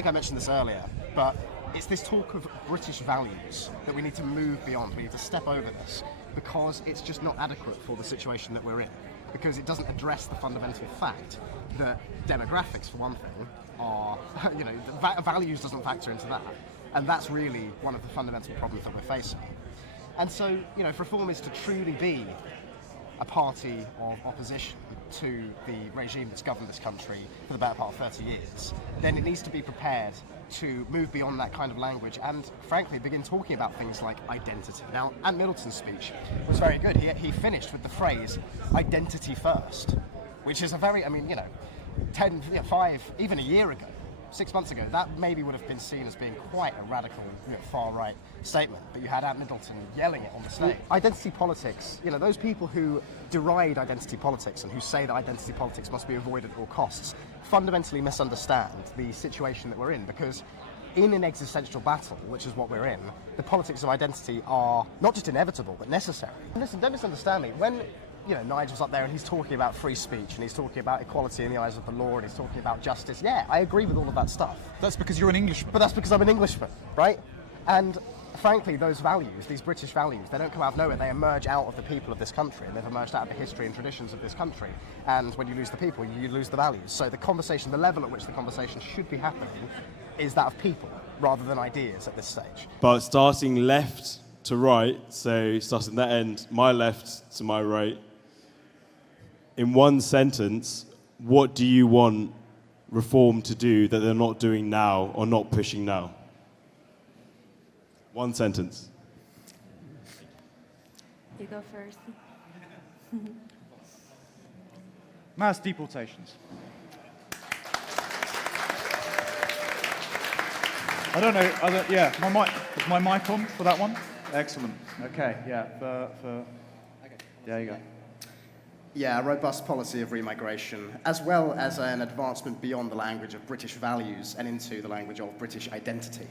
think I mentioned this earlier, but it's this talk of British values that we need to move beyond. We need to step over this because it's just not adequate for the situation that we're in. Because it doesn't address the fundamental fact that demographics, for one thing, are, values doesn't factor into that. And that's really one of the fundamental problems that we're facing. And so, if Reform is to truly be a party of opposition to the regime that's governed this country for the better part of 30 years, then it needs to be prepared to move beyond that kind of language and, frankly, begin talking about things like identity. Now, Ant Middleton's speech was very good. He finished with the phrase, identity first, which is a very, 5, even a year ago, 6 months ago, that maybe would have been seen as being quite a radical, far-right statement, but you had Ant Middleton yelling it on the stage. Identity politics, those people who deride identity politics and who say that identity politics must be avoided at all costs, fundamentally misunderstand the situation that we're in, because in an existential battle, which is what we're in, the politics of identity are not just inevitable, but necessary. And listen, don't misunderstand me. When Nigel's up there and he's talking about free speech and he's talking about equality in the eyes of the law and he's talking about justice. Yeah, I agree with all of that stuff. That's because you're an Englishman. But that's because I'm an Englishman, right? And frankly, those values, these British values, they don't come out of nowhere. They emerge out of the people of this country, and they've emerged out of the history and traditions of this country. And when you lose the people, you lose the values. So the conversation, the level at which the conversation should be happening is that of people rather than ideas at this stage. But starting left to right, so starting that end, my left to my right, in one sentence, what do you want Reform to do that they're not doing now or not pushing now? One sentence. You go first. Mass deportations. I don't know. Yeah, is my mic on for that one? Excellent. Okay, yeah. Okay. There you go. Yeah, a robust policy of remigration, as well as an advancement beyond the language of British values and into the language of British identity.